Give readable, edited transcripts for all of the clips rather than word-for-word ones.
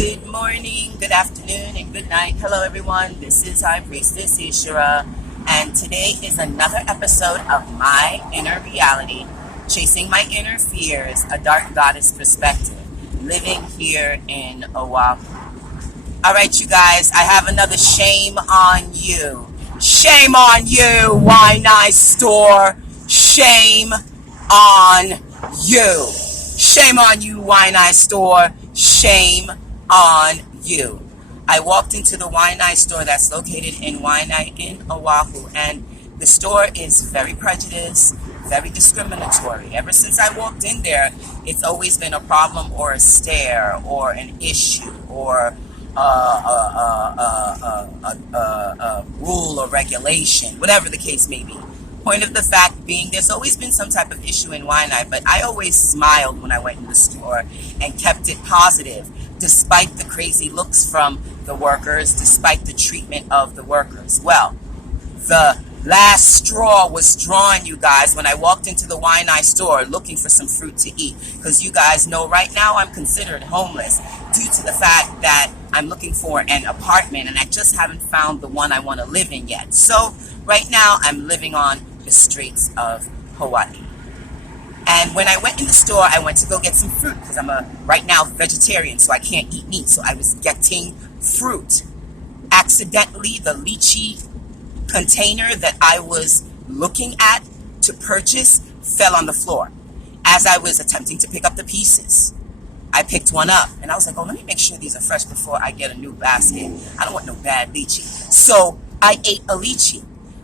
Good morning, good afternoon, and good night. Hello, everyone. This is High Priestess Ishira, and today is another episode of My Inner Reality, Chasing My Inner Fears, a Dark Goddess Perspective, living here in Oahu. All right, you guys, I have another shame on you. Shame on you, Waianae Store. Shame on you. Shame on you, Waianae Store. Shame on you. I walked into the Waianae Store that's located in Waianae in Oahu, and the store is very prejudiced, very discriminatory. Ever since I walked in there, it's always been a problem or a stare or an issue or a rule or regulation, whatever the case may be. Point of the fact being, there's always been some type of issue in Waianae, but I always smiled when I went in the store and kept it positive, despite the crazy looks from the workers, despite the treatment of the workers. Well, the last straw was drawn, you guys, when I walked into the Waianae store looking for some fruit to eat. Because you guys know right now I'm considered homeless due to the fact that I'm looking for an apartment and I just haven't found the one I want to live in yet. So right now I'm living on the streets of Hawaii. And when I went in the store, I went to go get some fruit because I'm right now vegetarian, so I can't eat meat. So I was getting fruit. Accidentally, the lychee container that I was looking at to purchase fell on the floor. As I was attempting to pick up the pieces, I picked one up and I was like, oh, let me make sure these are fresh before I get a new basket. I don't want no bad lychee. So I ate a lychee.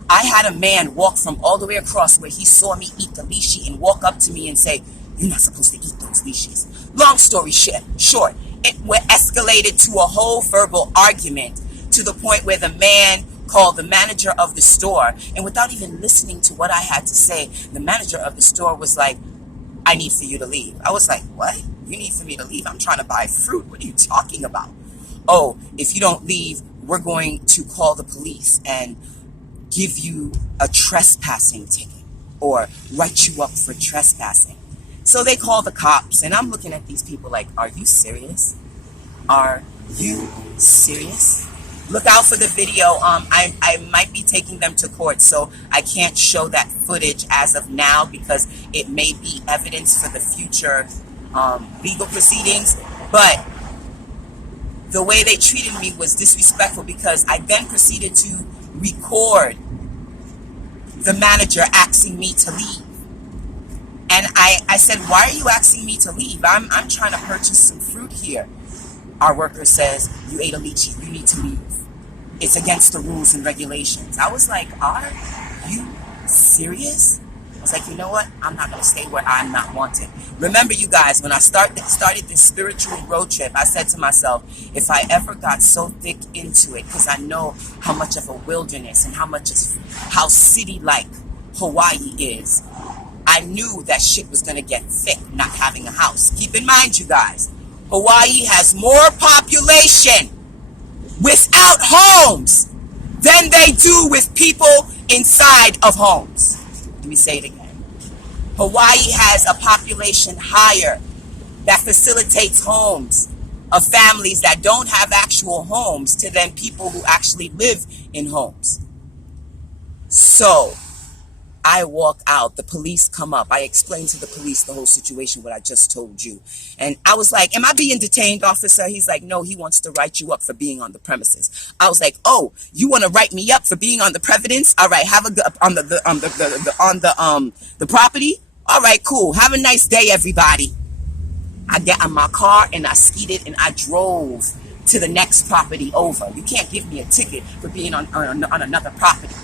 I had a man walk from all the way across where he saw me eat the lychee and walk up to me and say, you're not supposed to eat those lychees. Long story short, it escalated to a whole verbal argument to the point where the man called the manager of the store, and without even listening to what I had to say, the manager of the store was like, I need for you to leave. I was like, what? You need for me to leave? I'm trying to buy fruit. What are you talking about? Oh, if you don't leave, we're going to call the police and give you a trespassing ticket or write you up for trespassing. So they call the cops, and I'm looking at these people like, are you serious? Are you serious? Look out for the video. I might be taking them to court, so I can't show that footage as of now because it may be evidence for the future legal proceedings. But the way they treated me was disrespectful because I then proceeded to record the manager asking me to leave. And I said, why are you asking me to leave? I'm trying to purchase some fruit here. Our worker says, you ate a lychee, you need to leave. It's against the rules and regulations. I was like, are you serious? I was like, you know what? I'm not going to stay where I'm not wanted. Remember, you guys, when I started this spiritual road trip, I said to myself, if I ever got so thick into it, because I know how much of a wilderness and how city-like Hawaii is, I knew that shit was going to get thick not having a house. Keep in mind, you guys, Hawaii has more population without homes than they do with people inside of homes. Let me say it again. Hawaii has a population higher that facilitates homes of families that don't have actual homes to then people who actually live in homes. So I walk out, the police come up. I explained to the police the whole situation, what I just told you. And I was like, am I being detained, officer? He's like, no, he wants to write you up for being on the premises. I was like, oh, you want to write me up for being on the premises? All right, have a good on the property. All right, cool. Have a nice day, everybody. I get in my car and I skeeted and I drove to the next property over. You can't give me a ticket for being on another property.